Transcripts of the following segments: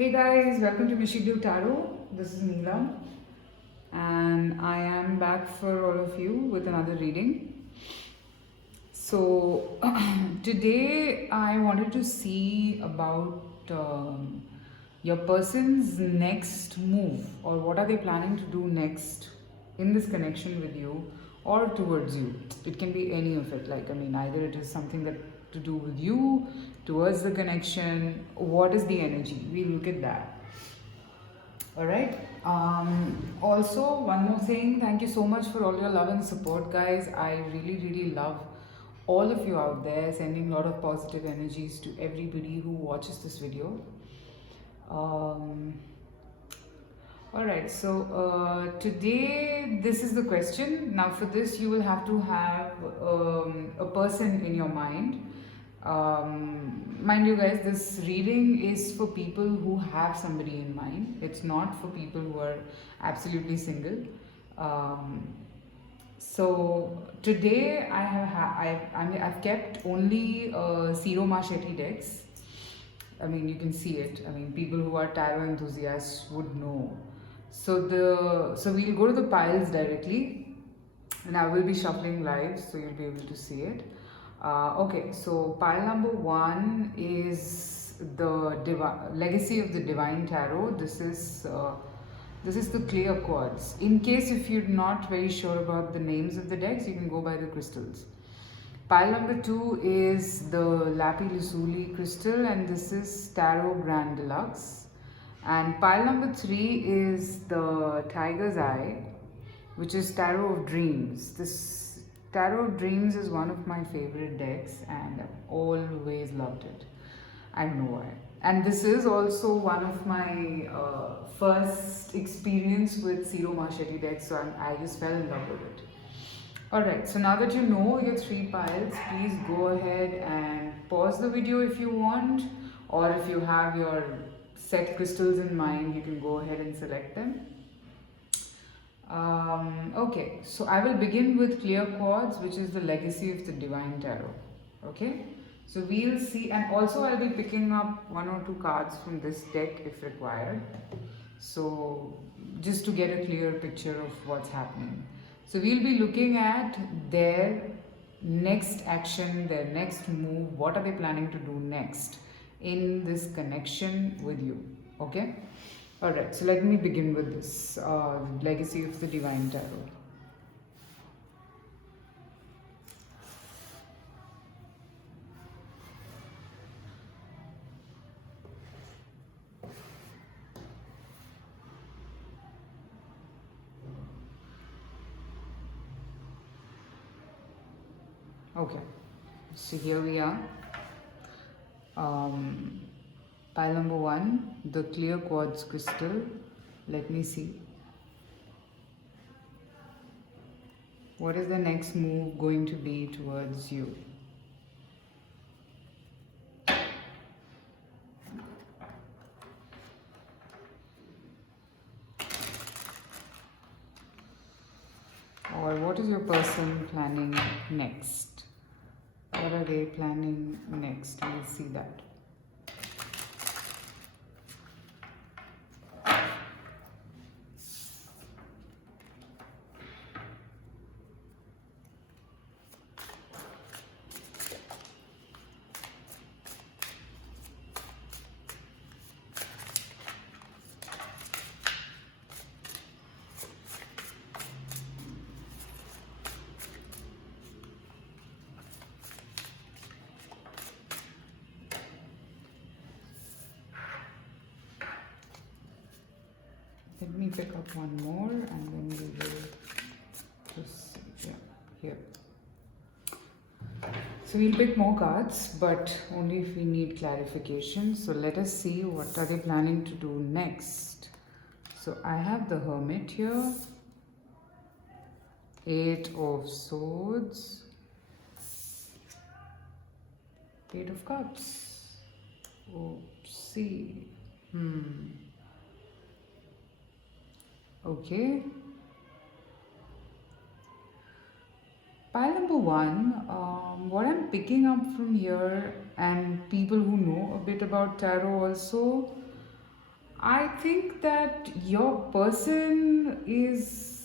Hey guys, welcome to Mishidu Tarot. This is Neela, and I am back for all of you with another reading. So, today I wanted to see about your person's next move, or what are they planning to do next in this connection with you or towards you. It can be any of it, like, I mean, either it is something that to do with you, towards the connection. What is the energy? We look at that. All right. Also, one more thing. Thank you so much for all your love and support, guys. I really, really love all of you out there, sending a lot of positive energies to everybody who watches this video. Um, all right. So today, this is the question. Now, for this, you will have to have a person in your mind. Mind you, guys, this reading is for people who have somebody in mind. It's not for people who are absolutely single. Um, so today I have I've kept only Zero Marchetti decks. I mean, you can see it. I mean, people who are tarot enthusiasts would know. So we'll go to the piles directly, and I will be shuffling live, so you'll be able to see it. Okay, so pile number one is the Legacy of the Divine Tarot. This is the clear quartz. In case if you're not very sure about the names of the decks, you can go by the crystals. Pile number two is the Lapi Lazuli crystal, and this is Tarot Grand Deluxe. And pile number three is the Tiger's Eye, which is Tarot of Dreams. This Tarot of Dreams is one of my favorite decks, and I've always loved it. I don't know why. And this is also one of my first experience with Zero Marchetti decks, so I just fell in love with it. Alright, so now that you know your three piles, please go ahead and pause the video if you want, or if you have your set crystals in mind, you can go ahead and select them. Okay, so I will begin with clear quartz, which is the Legacy of the Divine Tarot. Okay, so we'll see, and also I'll be picking up one or two cards from this deck if required. So just to get a clear picture of what's happening. So we'll be looking at their next action, their next move. What are they planning to do next in this connection with you? Okay. All right. So let me begin with this Legacy of the Divine Tarot. Okay, so here we are. Pile number one, the clear quartz crystal. Let me see. What is the next move going to be towards you? Or what is your person planning next? What are they planning next? We'll see that. Let me pick up one more, and then we will just, yeah, here. So we'll pick more cards, but only if we need clarification. So let us see what are they planning to do next. So I have the Hermit here, Eight of Swords, Eight of Cups. Oopsie. Okay. Pile number one, what I'm picking up from here, and people who know a bit about tarot also, I think that your person is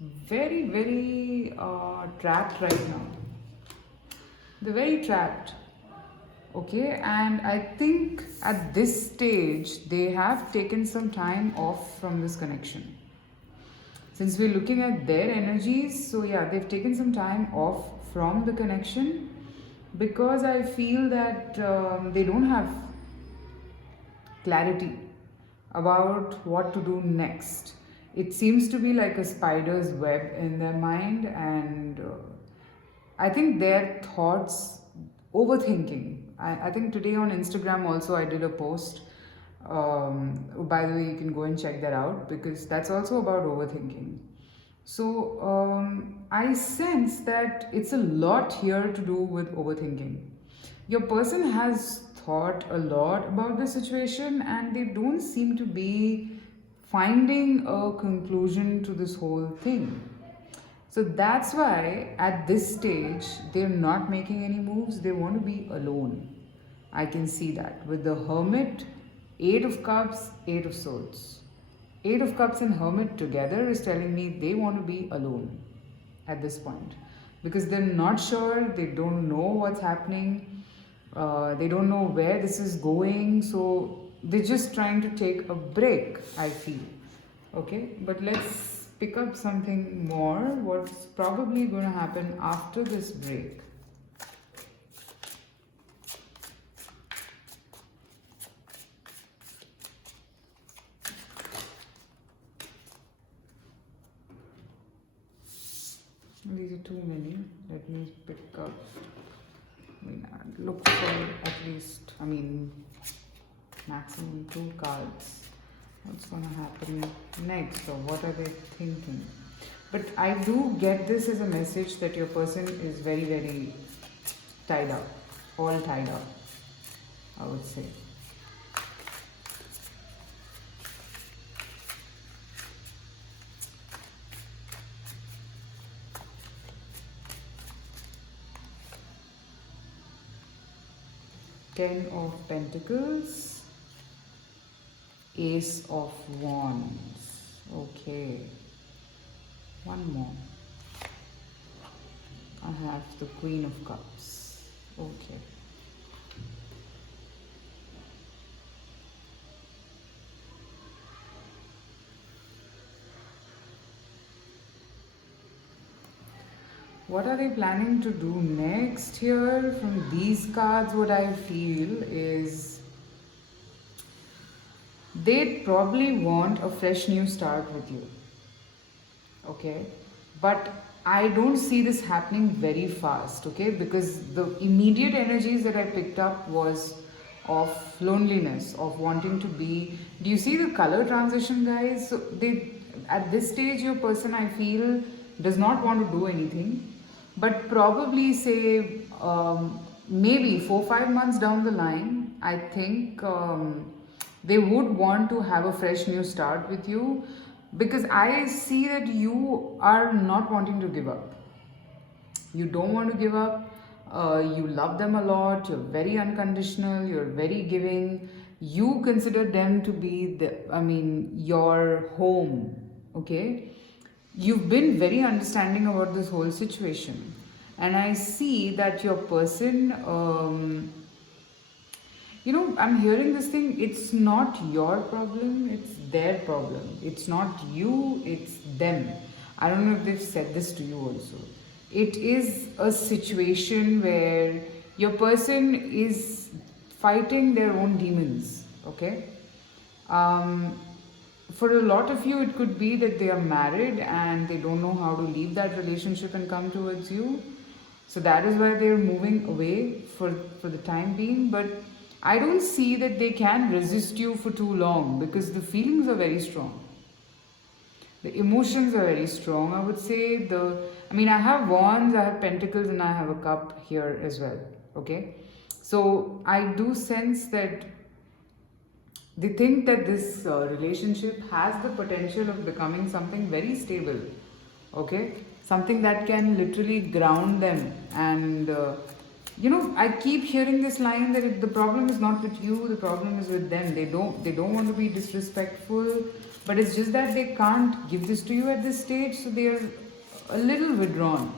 very, very trapped right now. They're very trapped. Okay, and I think at this stage they have taken some time off from this connection. Since we're looking at their energies, so yeah, they've taken some time off from the connection because I feel that they don't have clarity about what to do next. It seems to be like a spider's web in their mind, and I think their thoughts, overthinking. I think today on Instagram also I did a post. By the way, you can go and check that out because that's also about overthinking. So I sense that it's a lot here to do with overthinking. Your person has thought a lot about the situation and they don't seem to be finding a conclusion to this whole thing. So that's why at this stage they're not making any moves, they want to be alone. I can see that with the Hermit, 8 of Cups, 8 of Swords. 8 of Cups and Hermit together is telling me they want to be alone at this point because they're not sure, they don't know what's happening, they don't know where this is going, so they're just trying to take a break, I feel. Okay, but let's pick up something more. What's probably going to happen after this break? These are too many. Let me pick up. Look for at least, maximum 2 cards. What's going to happen next, or what are they thinking? But I do get this as a message that your person is very, very tied up, all tied up, I would say. Ten of Pentacles, Ace of Wands. Okay. One more. I have the Queen of Cups. Okay. What are they planning to do next here? From these cards, what I feel is they'd probably want a fresh new start with you. Okay, but I don't see this happening very fast, okay, because the immediate energies that I picked up was of loneliness, of wanting to be. Do you see the color transition, guys? So they, at this stage, your person, I feel, does not want to do anything, but probably say maybe 4-5 months down the line, I think they would want to have a fresh new start with you, because I see that you are not wanting to give up. You don't want to give up. You love them a lot. You're very unconditional. You're very giving. You consider them to be your home. Okay. You've been very understanding about this whole situation, and I see that your person. I'm hearing this thing, it's not your problem, it's their problem. It's not you, it's them. I don't know if they've said this to you also. It is a situation where your person is fighting their own demons, okay? For a lot of you, it could be that they are married and they don't know how to leave that relationship and come towards you. So that is why they're moving away for the time being. But I don't see that they can resist you for too long because the feelings are very strong. The emotions are very strong. I would say I have Wands, I have Pentacles, and I have a Cup here as well. Okay. So I do sense that they think that this relationship has the potential of becoming something very stable. Okay. Something that can literally ground them and I keep hearing this line that the problem is not with you, the problem is with them. They don't want to be disrespectful, but it's just that they can't give this to you at this stage, so they're a little withdrawn.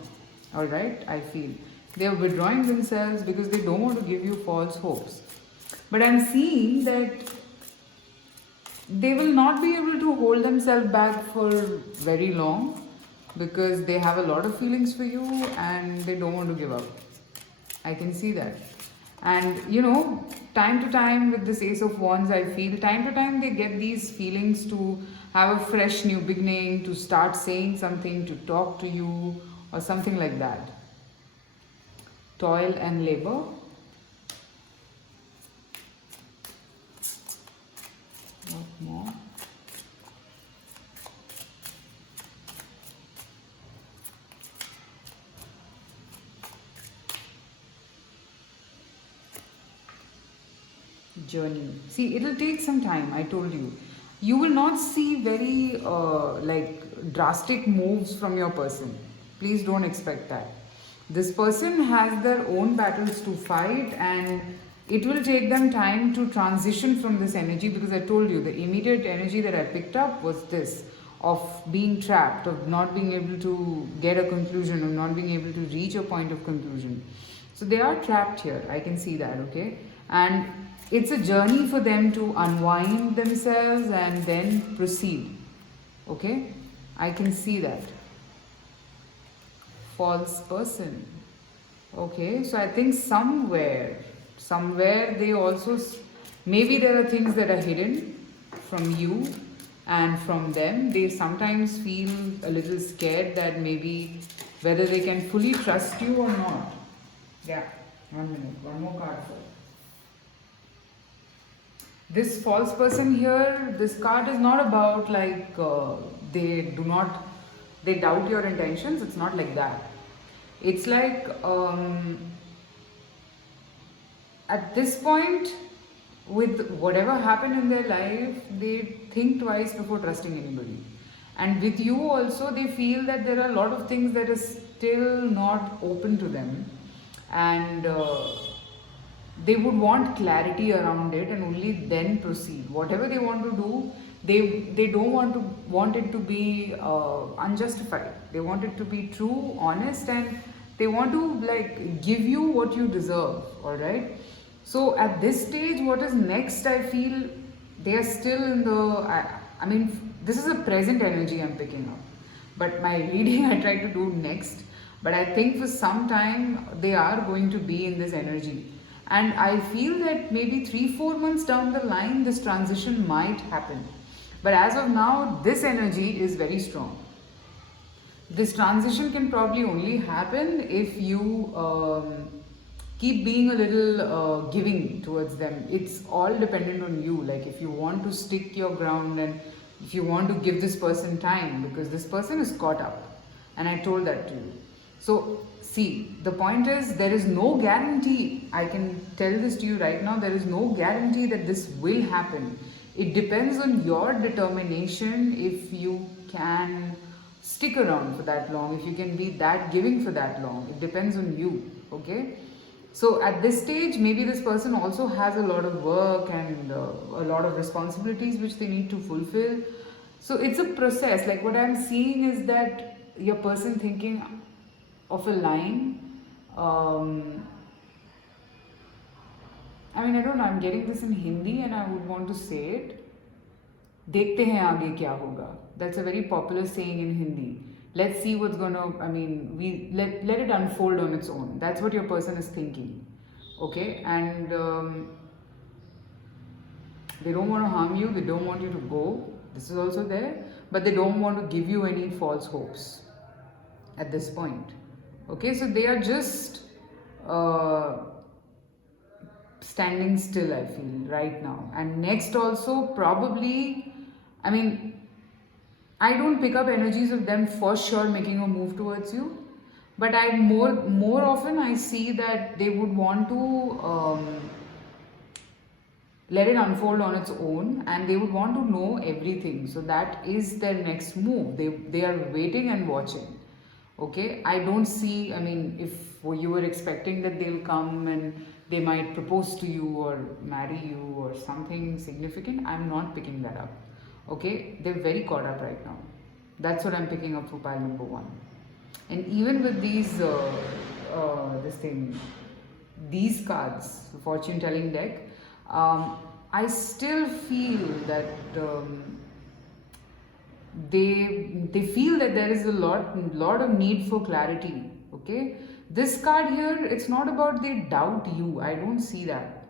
All right, I feel they're withdrawing themselves because they don't want to give you false hopes. But I'm seeing that they will not be able to hold themselves back for very long because they have a lot of feelings for you and they don't want to give up. I can see that. And time to time with this Ace of Wands, I feel time to time they get these feelings to have a fresh new beginning, to start saying something, to talk to you, or something like that. Toil and labor. What more? Journey. See, it'll take some time. I told you. You will not see very drastic moves from your person. Please don't expect that. This person has their own battles to fight, and it will take them time to transition from this energy, because I told you the immediate energy that I picked up was this of being trapped, of not being able to get a conclusion, of not being able to reach a point of conclusion. So they are trapped here. I can see that, okay? And it's a journey for them to unwind themselves and then proceed. Okay? I can see that. False person. Okay, so I think somewhere they also, maybe there are things that are hidden from you and from them. They sometimes feel a little scared that maybe whether they can fully trust you or not. Yeah, 1 minute, one more card for this false person here. This card is not about they doubt your intentions. It's not like that. It's like at this point, with whatever happened in their life, they think twice before trusting anybody. And with you also, they feel that there are a lot of things that are still not open to them, and they would want clarity around it and only then proceed. Whatever they want to do, they don't want it to be unjustified. They want it to be true, honest, and they want to give you what you deserve. All right. So at this stage, what is next? I feel they are still in the. I mean, this is a present energy I'm picking up, but my reading I try to do next. But I think for some time they are going to be in this energy. And I feel that maybe 3-4 months down the line, this transition might happen. But as of now, this energy is very strong. This transition can probably only happen if you keep being a little giving towards them. It's all dependent on you. Like if you want to stick your ground and if you want to give this person time, because this person is caught up. And I told that to you. So see, the point is, there is no guarantee. I can tell this to you right now. There is no guarantee that this will happen. It depends on your determination, if you can stick around for that long, if you can be that giving for that long. It depends on you, okay? So at this stage, maybe this person also has a lot of work and a lot of responsibilities which they need to fulfill. So it's a process. Like what I'm seeing is that your person thinking of a line. I mean, I don't know, I'm getting this in Hindi and I would want to say it. देखते हैं आगे क्या होगा. That's a very popular saying in Hindi. Let's see what's gonna, I mean, we let it unfold on its own. That's what your person is thinking. Okay? And they don't want to harm you, they don't want you to go. This is also there. But they don't want to give you any false hopes at this point. Okay, so they are just standing still, I feel, right now. And next also, probably, I mean, I don't pick up energies of them for sure making a move towards you. But I more often I see that they would want to let it unfold on its own, and they would want to know everything. So that is their next move. They are waiting and watching. Okay, I don't see, I mean, if you were expecting that they'll come and they might propose to you or marry you or something significant, I'm not picking that up. Okay, they're very caught up right now. That's what I'm picking up for pile number one. And even with this thing, these cards, the fortune telling deck, I still feel that they feel that there is a lot of need for clarity. Okay, this card here, it's not about they doubt you. I don't see that.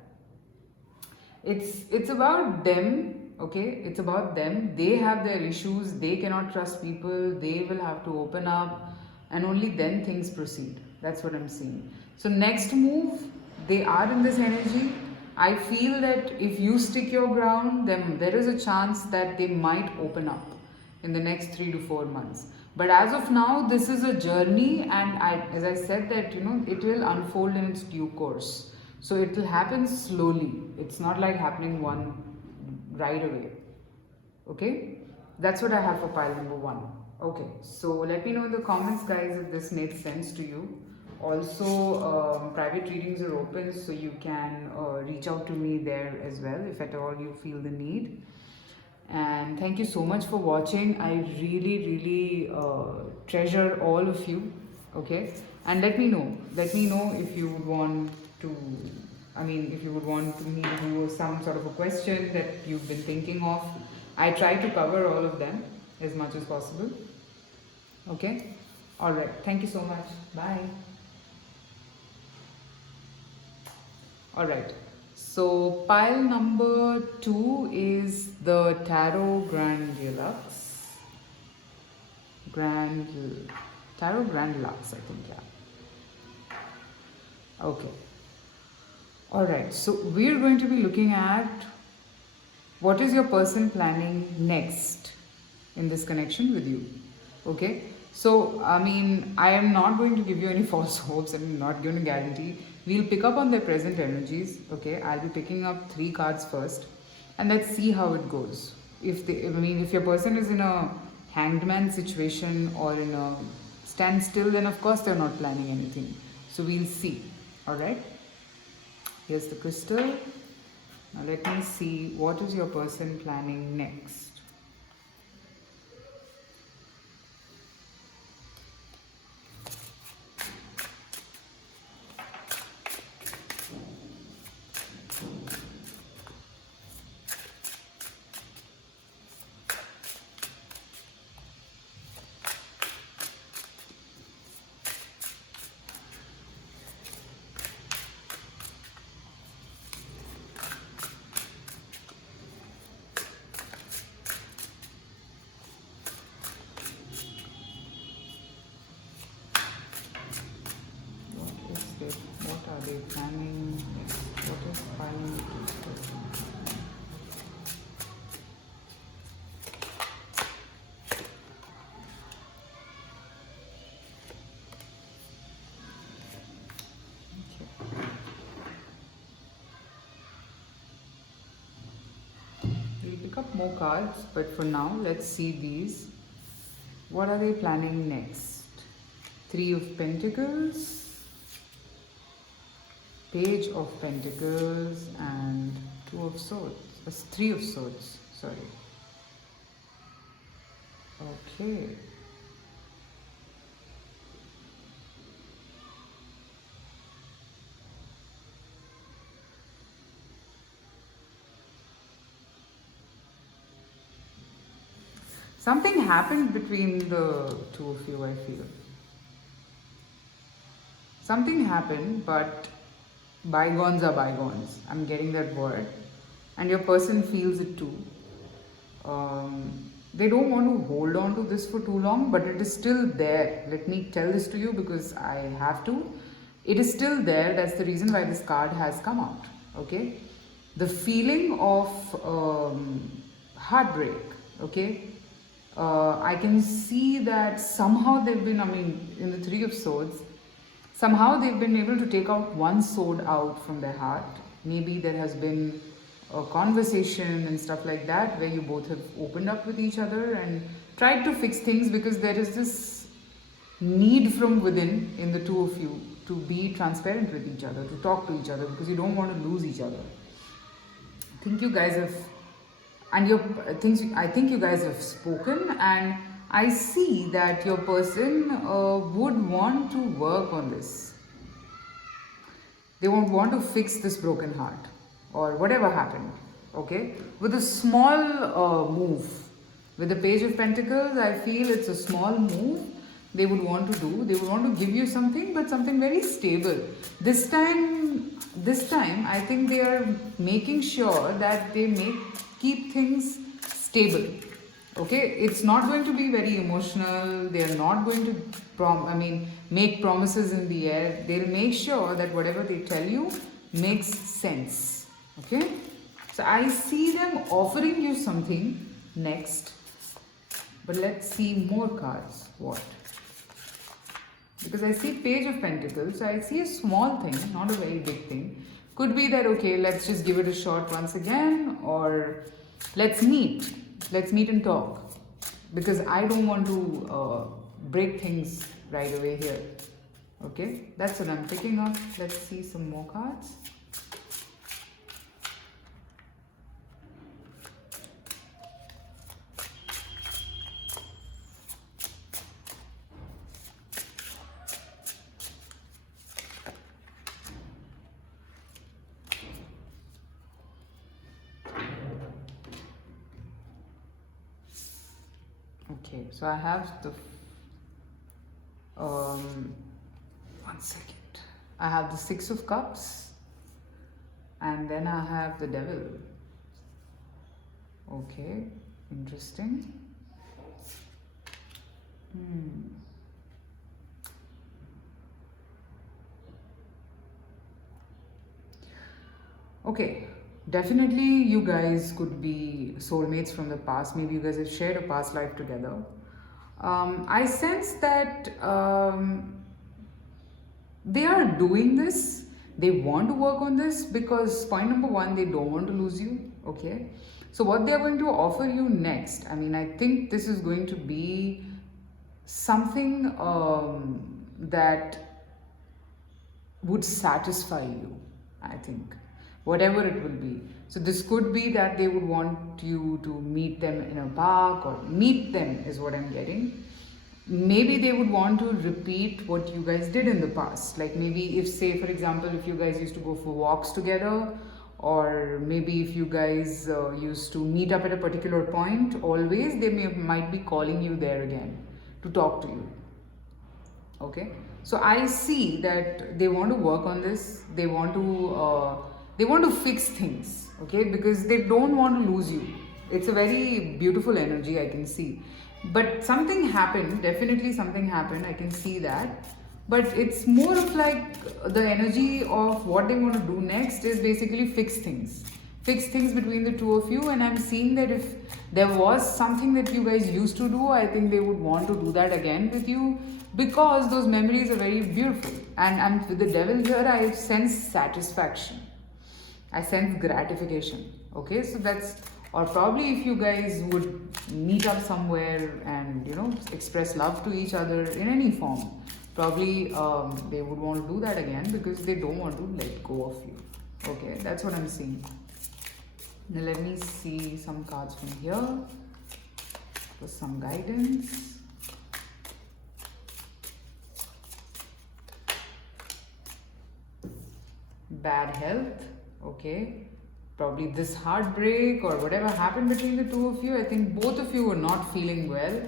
It's about them. Okay, it's about them. They have their issues. They cannot trust people. They will have to open up, and only then things proceed. That's what I'm seeing. So next move, they are in this energy. I feel that if you stick your ground, then there is a chance that they might open up in the next 3 to 4 months. But as of now, this is a journey, and as I said, that it will unfold in its due course. So it will happen slowly. It's not like happening one right away. Okay, that's what I have for pile number one. Okay, so let me know in the comments, guys, if this made sense to you. Also, private readings are open, so you can reach out to me there as well if at all you feel the need. And thank you so much for watching. I really treasure all of you. Okay, and let me know if you would want to, if you would want me to do some sort of a question that you've been thinking of. I try to cover all of them as much as possible. Okay, all right, thank you so much. Bye. All right, so pile number 2 is the Tarot Grand Deluxe. Tarot Grand Deluxe, I think, yeah. Okay. All right, so we're going to be looking at what is your person planning next in this connection with you. Okay, so I am not going to give you any false hopes. I'm not going to guarantee. We'll pick up on their present energies. Okay, I'll be picking up 3 cards first, and let's see how it goes. If your person is in a hanged man situation or in a standstill, then of course they're not planning anything. So we'll see. All right. Here's the crystal. Now let me see, what is your person planning next? What are they planning next? What is planning next? We'll pick up more cards, but for now, let's see these. What are they planning next? 3 of Pentacles, Page of Pentacles, and 2 of Swords. 3 of Swords, sorry. Okay. Something happened between the 2 of you, I feel. Something happened, but bygones are bygones. I'm getting that word. And your person feels it too. They don't want to hold on to this for too long, but it is still there. Let me tell this to you because I have to. It is still there. That's the reason why this card has come out. Okay? The feeling of heartbreak. Okay? I can see that somehow they've been, in the 3 of Swords, somehow they've been able to take out one sword out from their heart. Maybe there has been a conversation and stuff like that where you both have opened up with each other and tried to fix things, because there is this need from within in the 2 of you to be transparent with each other, to talk to each other, because you don't want to lose each other. I think you guys have, and your things. I think you guys have spoken, and I see that your person would want to work on this. They won't want to fix this broken heart or whatever happened. Okay, with a small move, with the Page of Pentacles, I feel it's a small move they would want to do. They would want to give you something, but something very stable. This time, I think they are making sure that they keep things stable. Okay, it's not going to be very emotional. They are not going to make promises in the air. They'll make sure that whatever they tell you makes sense. Okay, so I see them offering you something next, but let's see more cards. What? Because I see Page of Pentacles, so I see a small thing, not a very big thing. Could be that, okay, let's just give it a shot once again, or let's meet and talk, because I don't want to break things right away here. Okay, that's what I'm picking up. Let's see some more cards. Okay, so I have the one second. I have the Six of Cups, and then I have the Devil. Okay, interesting. Okay, definitely you guys could be soulmates from the past. Maybe you guys have shared a past life together. I sense that they are doing this. They want to work on this because point number one, they don't want to lose you. Okay, so what they are going to offer you next, I think this is going to be something that would satisfy you, I think, whatever it will be. So this could be that they would want you to meet them in a park, or meet them is what I'm getting. Maybe they would want to repeat what you guys did in the past. Like maybe if, say for example, if you guys used to go for walks together, or maybe if you guys used to meet up at a particular point always, they might be calling you there again to talk to you. Okay, so I see that they want to work on this. They want to fix things, okay, because they don't want to lose you. It's a very beautiful energy, I can see. But something happened, definitely something happened, I can see that. But it's more of like the energy of what they want to do next is basically fix things. Fix things between the two of you, and I'm seeing that if there was something that you guys used to do, I think they would want to do that again with you, because those memories are very beautiful. And with the Devil here, I sense satisfaction. I sense gratification. Okay, so that's, or probably if you guys would meet up somewhere and express love to each other in any form, probably they would want to do that again because they don't want to let go of you. Okay, that's what I'm seeing. Now let me see some cards from here for some guidance. Bad health. Okay, probably this heartbreak or whatever happened between the two of you. I think both of you were not feeling well,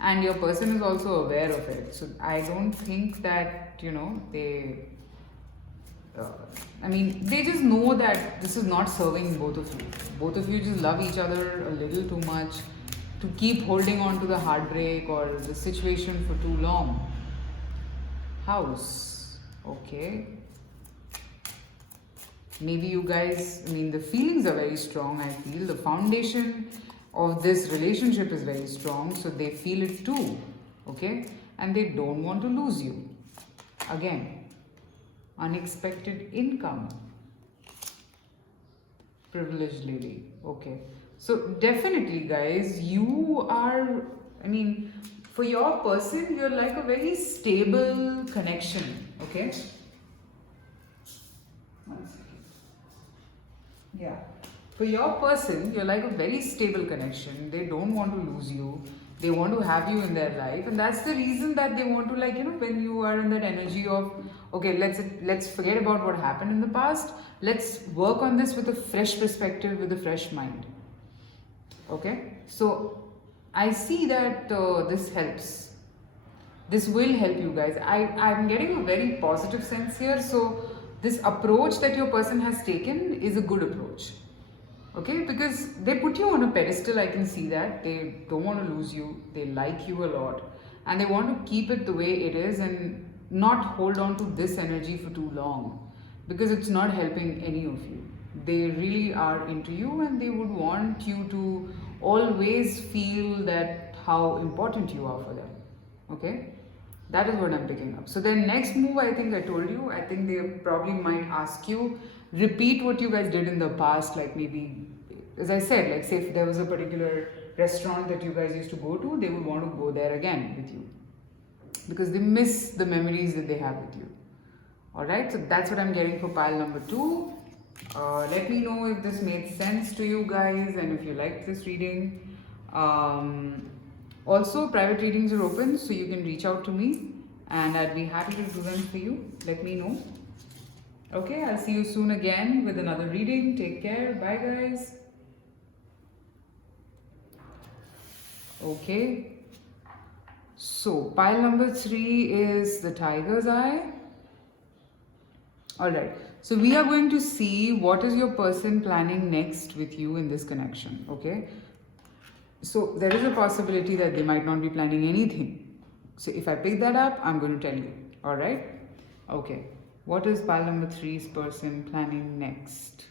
and your person is also aware of it. So I don't think that they they just know that this is not serving both of you. Both of you just love each other a little too much to keep holding on to the heartbreak or the situation for too long. House. Okay, maybe you guys, the feelings are very strong. I feel the foundation of this relationship is very strong, so they feel it too. Okay, and they don't want to lose you. Again, unexpected income. Privileged lady. Okay, so definitely guys, you are, for your person, you're like a very stable connection. Okay, Yeah. For your person, you're like a very stable connection. They don't want to lose you. They want to have you in their life, and that's the reason that they want to, like, when you are in that energy of, okay, let's forget about what happened in the past. Let's work on this with a fresh perspective, with a fresh mind. Okay, so I see that this helps. This will help you guys. I'm getting a very positive sense here. So this approach that your person has taken is a good approach. Okay, because they put you on a pedestal. I can see that they don't want to lose you. They like you a lot, and they want to keep it the way it is and not hold on to this energy for too long, because it's not helping any of you. They really are into you, and they would want you to always feel that how important you are for them. Okay, that is what I'm picking up. So their next move, I think I told you, I think they probably might ask you, repeat what you guys did in the past, like maybe, as I said, like say if there was a particular restaurant that you guys used to go to, they would want to go there again with you because they miss the memories that they have with you. Alright, so that's what I'm getting for pile number 2. Let me know if this made sense to you guys and if you liked this reading. Also, private readings are open, so you can reach out to me and I'd be happy to do them for you. Let me know. Okay, I'll see you soon again with another reading. Take care. Bye, guys. Okay. So, pile number 3 is the tiger's eye. Alright, so we are going to see what is your person planning next with you in this connection. Okay. So there is a possibility that they might not be planning anything. So if I pick that up, I'm going to tell you. Alright? Okay. What is pile number 3's person planning next?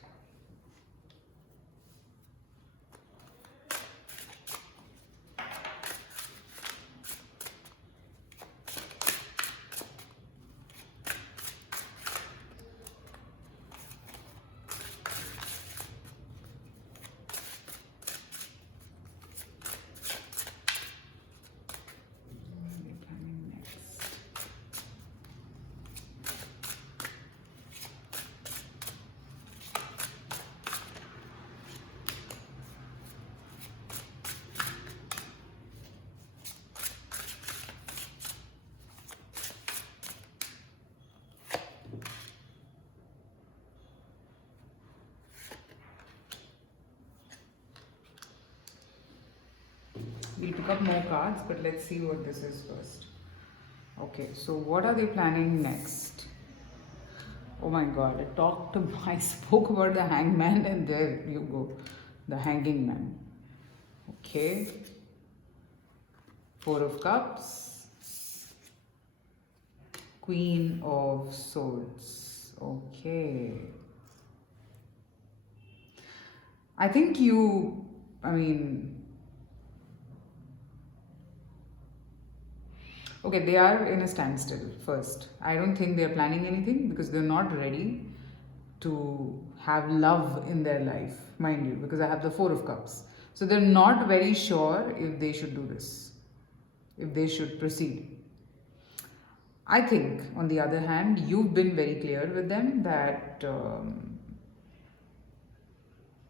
We'll pick up more cards, but let's see what this is first. Okay, so what are they planning next? Oh my god, I spoke about the hangman and there you go, the hanging man. Okay, 4 of cups, Queen of swords. Okay, I think okay, they are in a standstill first. I don't think they're planning anything because they're not ready to have love in their life, mind you, because I have the 4 of cups. So they're not very sure if they should do this, if they should proceed. I think, on the other hand, you've been very clear with them that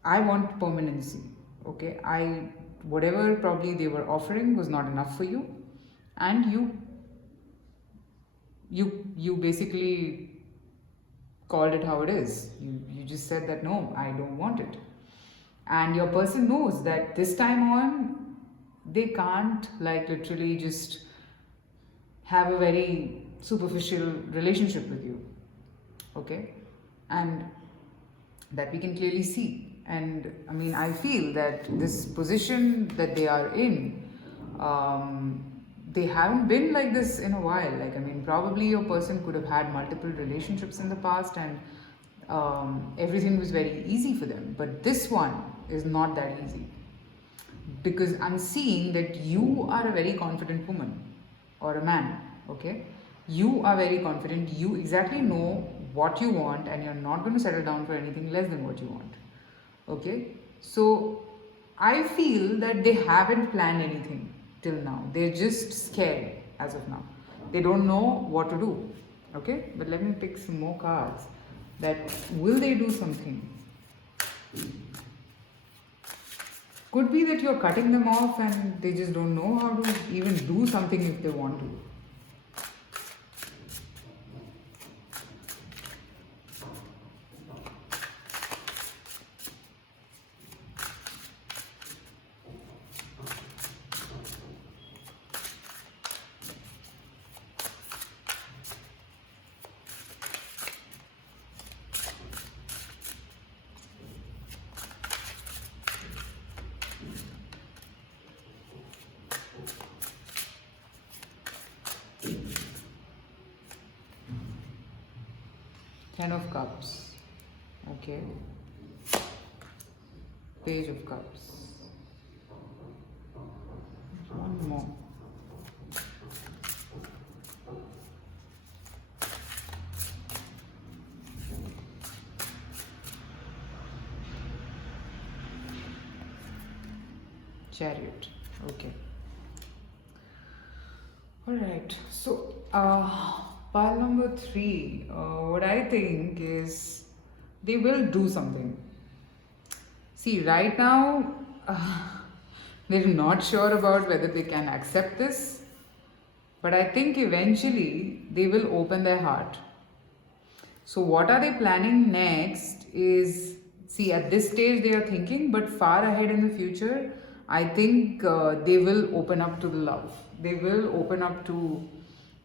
I want permanency. Okay, whatever probably they were offering was not enough for you, and you basically called it how it is. You just said that no, I don't want it, and your person knows that this time on they can't like literally just have a very superficial relationship with you. Okay, and that we can clearly see. And I feel that this position that they are in, they haven't been like this in a while. Probably your person could have had multiple relationships in the past and everything was very easy for them. But this one is not that easy, because I'm seeing that you are a very confident woman or a man. Okay, you are very confident. You exactly know what you want and you're not going to settle down for anything less than what you want. Okay, so I feel that they haven't planned anything till now. They're just scared as of now. They don't know what to do. Okay, but let me pick some more cards. That will they do something? Could be that you're cutting them off and they just don't know how to even do something if they want to. 10 of Cups. Okay. Page of Cups. One more. Chariot. Okay. Alright. So, pile number 3. What I think is they will do something. See, right now, they're not sure about whether they can accept this, but I think eventually they will open their heart. So, what are they planning next is, see, at this stage they are thinking, but far ahead in the future, I think they will open up to the love. They will open up to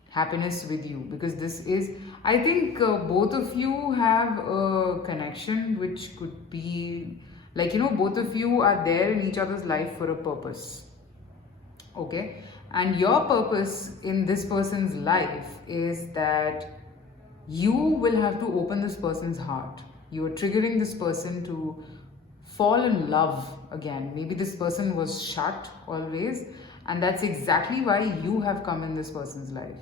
happiness with you, because this is, I think both of you have a connection which could be like, both of you are there in each other's life for a purpose. Okay, and your purpose in this person's life is that you will have to open this person's heart. You are triggering this person to fall in love again. Maybe this person was shut always, and that's exactly why you have come in this person's life.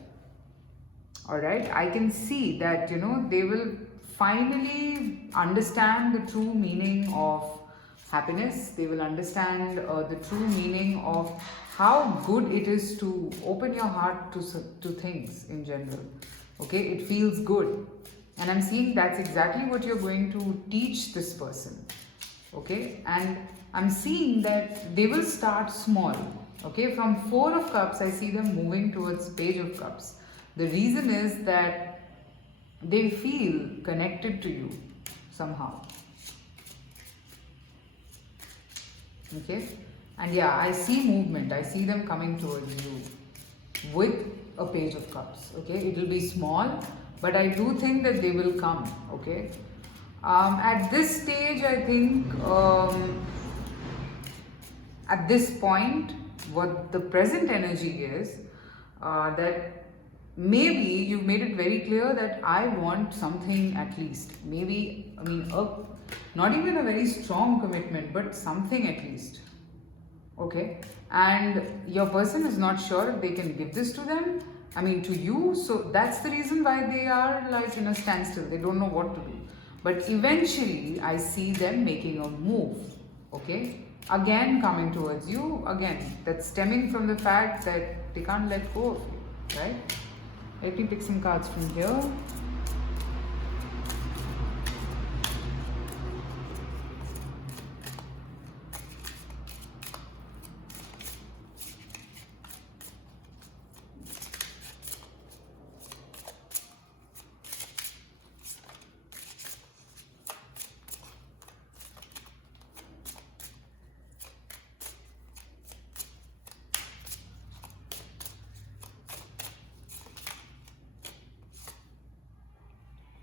Alright, I can see that they will finally understand the true meaning of happiness. They will understand the true meaning of how good it is to open your heart to things in general. Okay, it feels good, and I'm seeing that's exactly what you're going to teach this person. Okay, and I'm seeing that they will start small. Okay, from 4 of Cups I see them moving towards Page of Cups. The reason is that they feel connected to you somehow. Okay, and yeah, I see movement. I see them coming towards you with a Page of Cups. Okay, it will be small, but I do think that they will come. Okay, at this stage, I think at this point, what the present energy is, that maybe you've made it very clear that I want something at least. Maybe, I mean, not even a very strong commitment, but something at least. Okay, and your person is not sure if they can give this to them, I mean to you, so that's the reason why they are like in a standstill. They don't know what to do, but eventually I see them making a move. Okay, again coming towards you, again that's stemming from the fact that they can't let go of you, right? Let me pick some cards from here.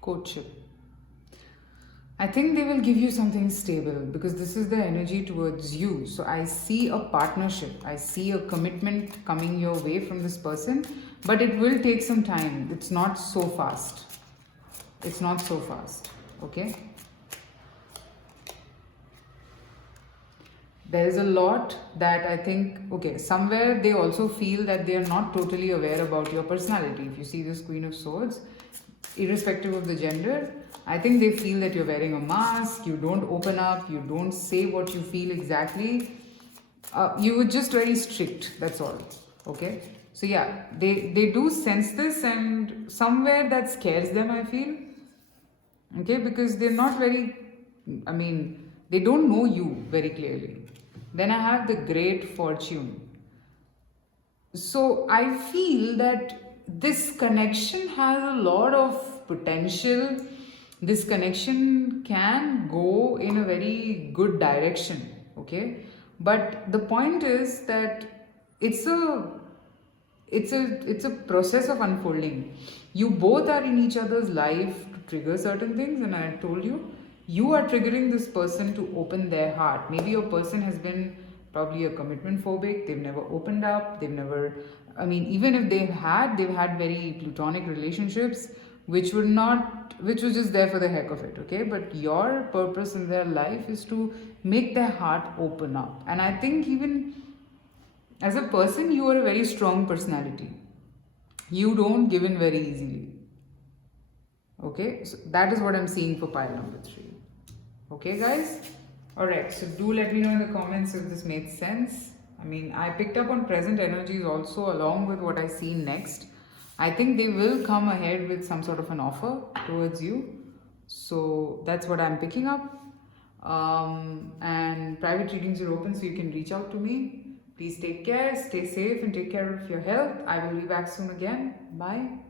Courtship. I think they will give you something stable, because this is the energy towards you. So I see a partnership, I see a commitment coming your way from this person, but it will take some time. It's not so fast. It's not so fast. Okay. There is a lot that I think, okay, somewhere they also feel that they are not totally aware about your personality. If you see this Queen of Swords, irrespective of the gender, I think they feel that you're wearing a mask, you don't open up, you don't say what you feel exactly. You were just very strict, that's all. Okay, so yeah, they do sense this, and somewhere that scares them, I feel. Okay, because they're not very, I mean, They don't know you very clearly. Then I have the great fortune. So I feel that this connection has a lot of potential. This connection can go in a very good direction, okay? But the point is that it's a it's a process of unfolding. You both are in each other's life to trigger certain things, and I told you, you are triggering this person to open their heart. Maybe your person has been probably a commitment phobic, they've never opened up, they've never, I mean, even if they've had very platonic relationships which were not, which was just there for the heck of it, okay? But your purpose in their life is to make their heart open up. And I think even as a person, you are a very strong personality. You don't give in very easily. Okay, so that is what I'm seeing for pile number 3. Okay, guys? Alright, so do let me know in the comments if this made sense. I mean, I picked up on present energies also along with what I see next. I think they will come ahead with some sort of an offer towards you. So that's what I'm picking up. And private readings are open, so you can reach out to me. Please take care, stay safe, and take care of your health. I will be back soon again. Bye.